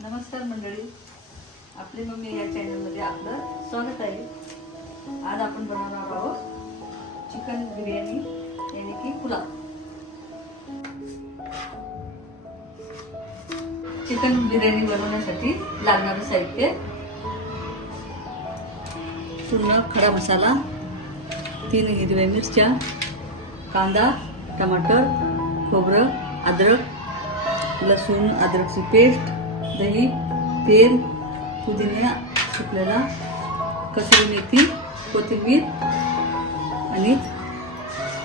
नमस्कार मंडळी, आपली मम्मी या चॅनलमध्ये आपलं स्वागत आहे। आज आपण बनवणार आहोत चिकन बिर्याणी यानी की पुलाव। चिकन बिर्याणी बनवण्यासाठी लागणारे साहित्य: पूर्ण खडा मसाला, 3 हिरव्या मिरच्या, कांदा, टमाटर, खोबरं, अद्रक, लसूण अद्रकची पेस्ट, दही, तेल, पुदिना सुकलेला, कसुरी मेथी, कोथिंबीर आणि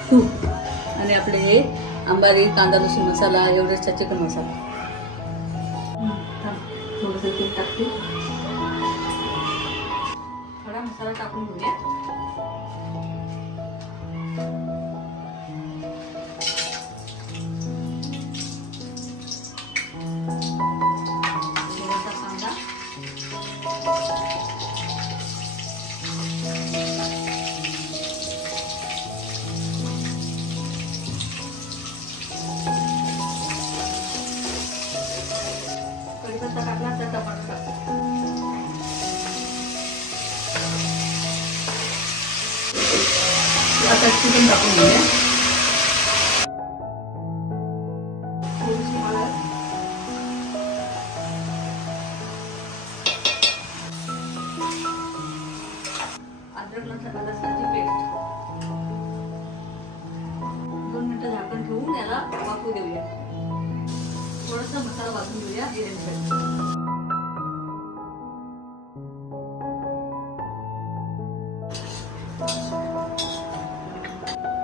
तूप आणि आपले हे अंबारी कांदा लसूण मसाला, एवढेचा चिकन मसाला। थोडंसं तेल टाकते, खडा मसाला टाकून घेऊया। कढीपत्ता टाकला तर टमाटर टाकतो। आता चिकन टाकून घेऊया। थोडीशी हळद, अद्रक लसणाची पेस्ट, 2 मिनिटं झाकण ठेवून याला वाफू देऊया। थोडासा मसाला भाजून घेऊया बिर्याणीसाठी।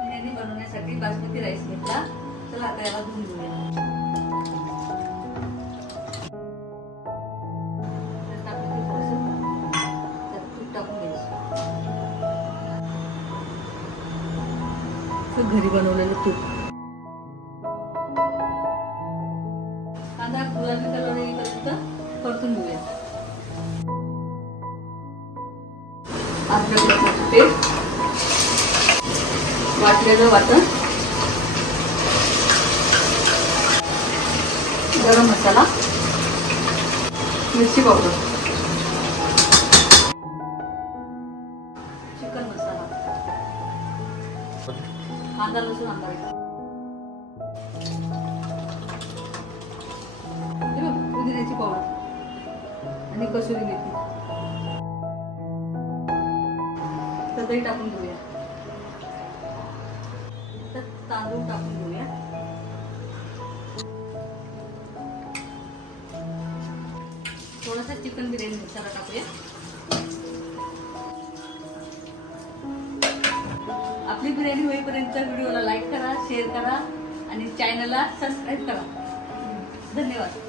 बिर्याणी बनवण्यासाठी बासमती राईस घेतला, चला आता याला धुवून घेऊया। तूप टाकून घ्यायचं, घरी बनवलेलं तूप। कांदा गुलाबी कलर येईपर्यंत परतून घेऊया। अद्रक लसणाची पेस्ट, वाटलेलं वाटण, गरम मसाला, मिरची पावडर, चिकन मसाला, कांदा लसूण अंबारी, पुदिन्याची पावडर आणि कसुरी मेथी। तर दही टाकून घेऊया, तर तांदूळ टाकून घेऊया। थोडासा चिकन बिर्याणी मसाला टाकूया। आपली बिर्याणी होईपर्यंत व्हिडिओला लाईक करा, शेअर करा आणि चॅनलला सबस्क्राईब करा। धन्यवाद।